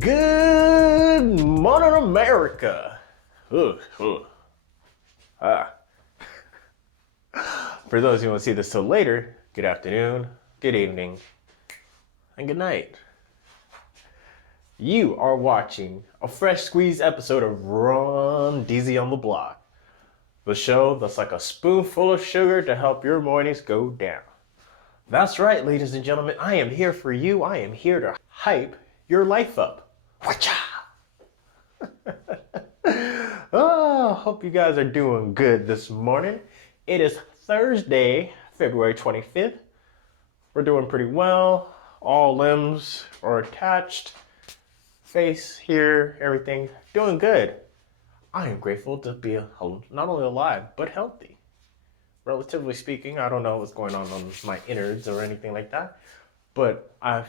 Good morning, America. Ugh, ugh. Ah. For those who won't see this till later, good afternoon, good evening, and good night. You are watching a fresh squeezed episode of Run DZ on the Block, the show that's like a spoonful of sugar to help your mornings go down. That's right, ladies and gentlemen, I am here for you. I am here to hype your life up. Whatcha? Oh, hope you guys are doing good this morning. It is Thursday, February 25th. We're doing pretty well. All limbs are attached. Face here, everything doing good. I am grateful to be not only alive, but healthy. Relatively speaking, I don't know what's going on my innards or anything like that, but I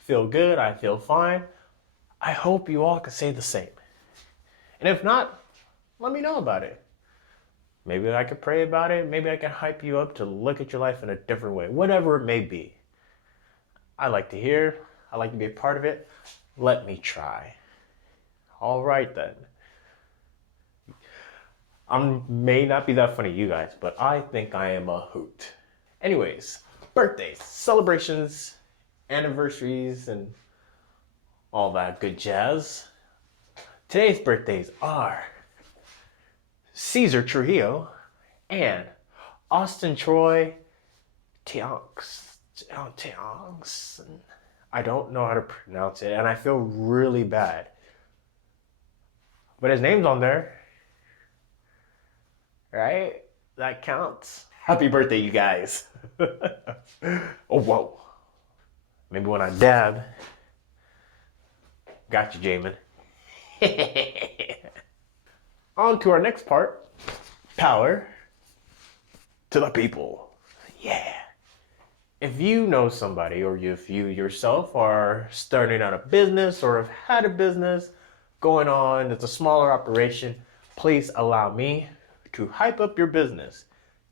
feel good. I feel fine. I hope you all can say the same. And if not, let me know about it. Maybe I could pray about it. Maybe I can hype you up to look at your life in a different way. Whatever it may be. I like to hear. I like to be a part of it. Let me try. All right then. I may not be that funny to you guys, but I think I am a hoot. Anyways, birthdays, celebrations, anniversaries, and all that good jazz. Today's birthdays are Caesar Trujillo and Austin Troy Tionks. I don't know how to pronounce it, and I feel really bad. But his name's on there. Right? That counts. Happy birthday, you guys. Oh, whoa. Maybe when I dab. Got you, Jamin. On to our next part. Power to the people. Yeah. If you know somebody, or if you yourself are starting out a business or have had a business going on, it's a smaller operation, please allow me to hype up your business.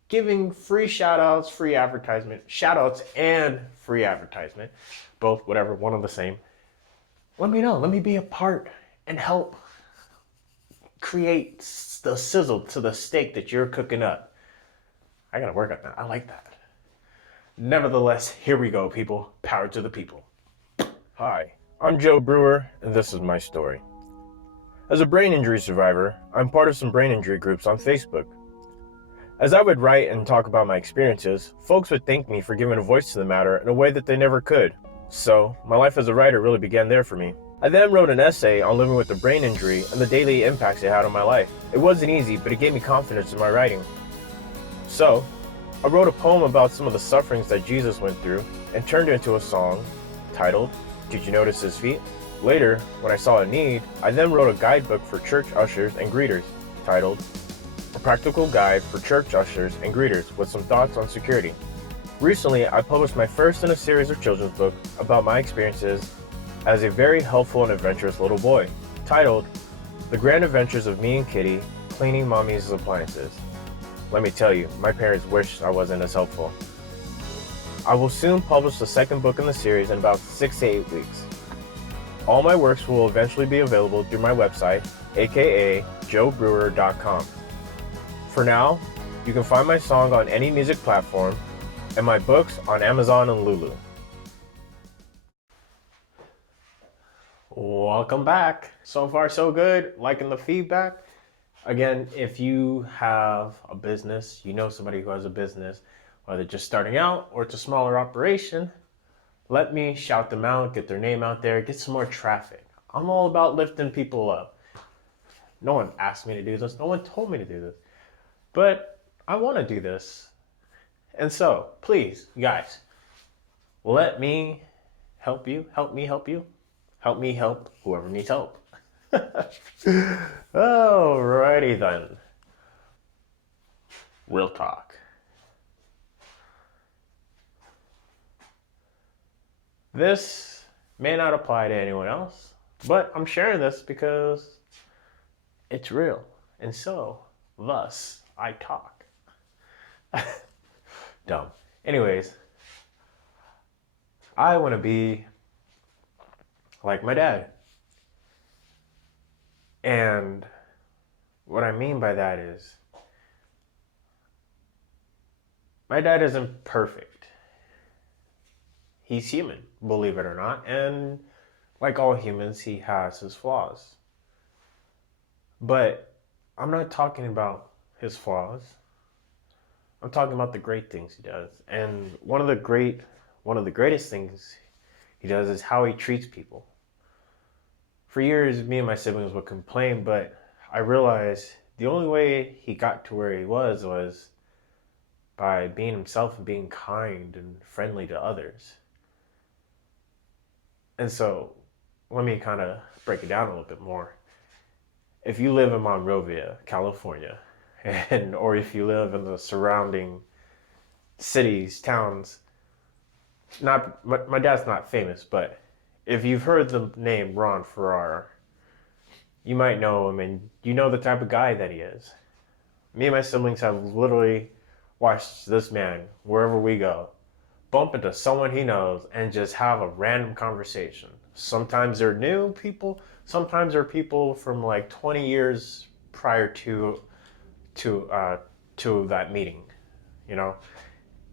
Giving free shout outs, free advertisement, shout outs and free advertisement, both whatever, one and the same. Let me know. Let me be a part and help create the sizzle to the steak that you're cooking up. I gotta work on that. I like that. Nevertheless, here we go, people. Power to the people. Hi, I'm Joe Brewer, and this is my story. As a brain injury survivor, I'm part of some brain injury groups on Facebook. As I would write and talk about my experiences, folks would thank me for giving a voice to the matter in a way that they never could. So, my life as a writer really began there for me. I then wrote an essay on living with a brain injury and the daily impacts it had on my life. It wasn't easy, but it gave me confidence in my writing. So, I wrote a poem about some of the sufferings that Jesus went through and turned it into a song titled, Did You Notice His Feet? Later, when I saw a need, I then wrote a guidebook for church ushers and greeters titled, A Practical Guide for Church Ushers and Greeters with some thoughts on security. Recently, I published my first in a series of children's books about my experiences as a very helpful and adventurous little boy, titled, The Grand Adventures of Me and Kitty Cleaning Mommy's Appliances. Let me tell you, my parents wished I wasn't as helpful. I will soon publish the second book in the series in about 6 to 8 weeks. All my works will eventually be available through my website, aka joebrewer.com. For now, you can find my song on any music platform and my books on Amazon and Lulu. Welcome back. So far, so good. Liking the feedback. Again, if you have a business, you know somebody who has a business, whether just starting out or it's a smaller operation, let me shout them out, get their name out there, get some more traffic. I'm all about lifting people up. No one asked me to do this. No one told me to do this. But I want to do this. And so, please, guys, let me help you, help me help you, help me help whoever needs help. Alrighty then. Real talk. This may not apply to anyone else, but I'm sharing this because it's real. And so, thus, I talk. Dumb. Anyways, I want to be like my dad. And what I mean by that is, my dad isn't perfect. He's human, believe it or not. And like all humans, he has his flaws. But I'm not talking about his flaws. I'm talking about the great things he does. And one of the greatest things he does is how he treats people. For years, me and my siblings would complain, but I realized the only way he got to where he was by being himself and being kind and friendly to others. And so, let me kind of break it down a little bit more. If you live in Monrovia, California, and or if you live in the surrounding cities, towns, not my dad's not famous, but if you've heard the name Ron Farrar, you might know him and you know the type of guy that he is. Me and my siblings have literally watched this man wherever we go bump into someone he knows and just have a random conversation. Sometimes they're new people, sometimes they're people from like 20 years prior to uh, to that meeting, you know,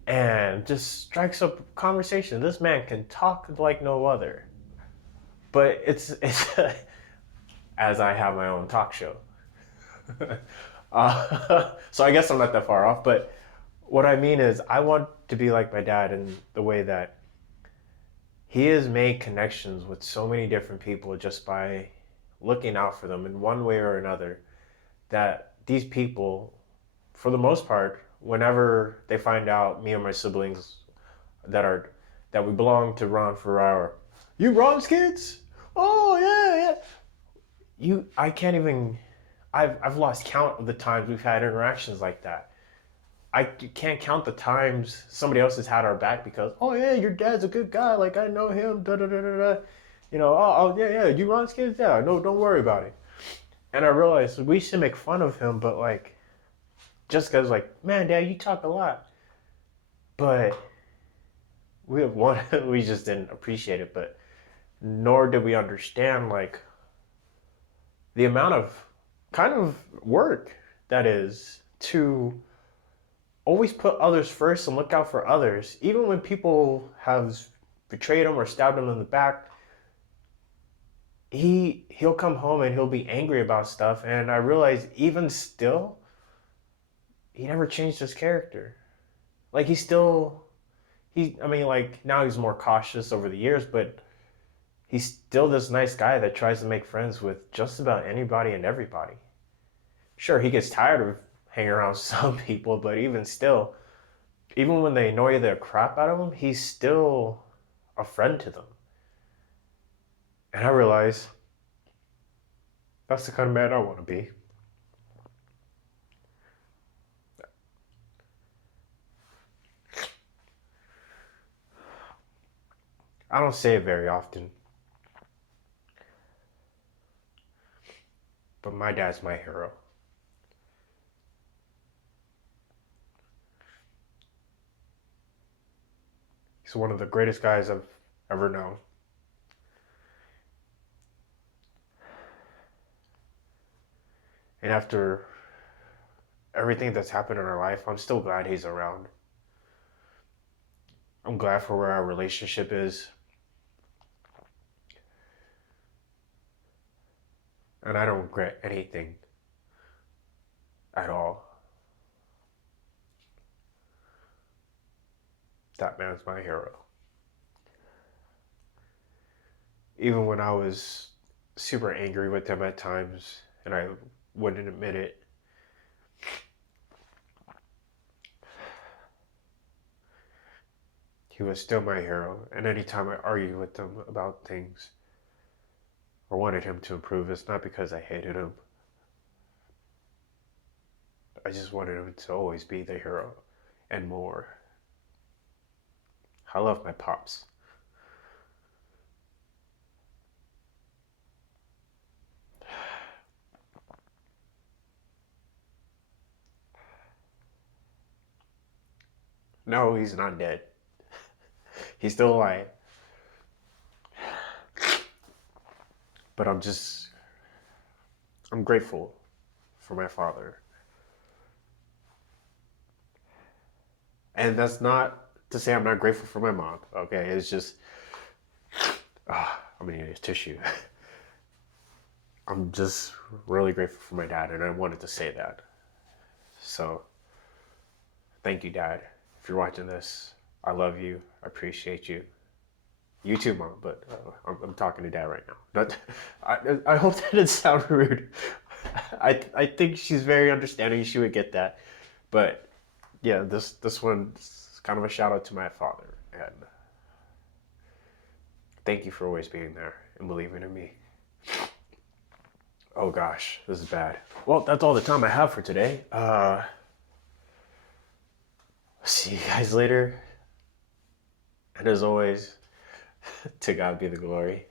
and just strikes up conversation. This man can talk like no other, but it's as I have my own talk show. So I guess I'm not that far off, but what I mean is I want to be like my dad in the way that he has made connections with so many different people just by looking out for them in one way or another, that these people, for the most part, whenever they find out me or my siblings that we belong to Ron Farrar, you Ron's kids? Oh yeah, yeah. I can't even. I've lost count of the times we've had interactions like that. I can't count the times somebody else has had our back because, oh yeah, your dad's a good guy. Like I know him. Da da da da da. You know, yeah yeah. You Ron's kids? Yeah. No, don't worry about it. And I realized we should make fun of him, but like, just because like, man, dad, you talk a lot. But we have one. We just didn't appreciate it, but nor did we understand like the amount of kind of work that is to always put others first and look out for others. Even when people have betrayed him or stabbed him in the back, he'll come home and he'll be angry about stuff. And I realize even still, he never changed his character. Like I mean, like now he's more cautious over the years, but he's still this nice guy that tries to make friends with just about anybody and everybody. Sure, he gets tired of hanging around some people, but even still, even when they annoy the crap out of him, he's still a friend to them. And I realize that's the kind of man I want to be. I don't say it very often, but my dad's my hero. He's one of the greatest guys I've ever known. And after everything that's happened in our life, I'm still glad he's around. I'm glad for where our relationship is. And I don't regret anything at all. That man's my hero. Even when I was super angry with him at times and I wouldn't admit it, he was still my hero. And anytime I argued with him about things or wanted him to improve, it's not because I hated him. I just wanted him to always be the hero and more. I love my pops. No, he's not dead. He's still alive. But I'm grateful for my father. And that's not to say I'm not grateful for my mom, okay? It's just, I'm gonna need a tissue. I'm just really grateful for my dad, and I wanted to say that. So, thank you, Dad. If you're watching this, I love you. I appreciate you. You too, Mom, but I'm talking to Dad right now. But I hope that didn't sound rude. I think she's very understanding. She would get that. But yeah, this one's kind of a shout out to my father, and thank you for always being there and believing in me. Oh gosh, this is bad. Well, that's all the time I have for today. See you guys later. And as always, to God be the glory.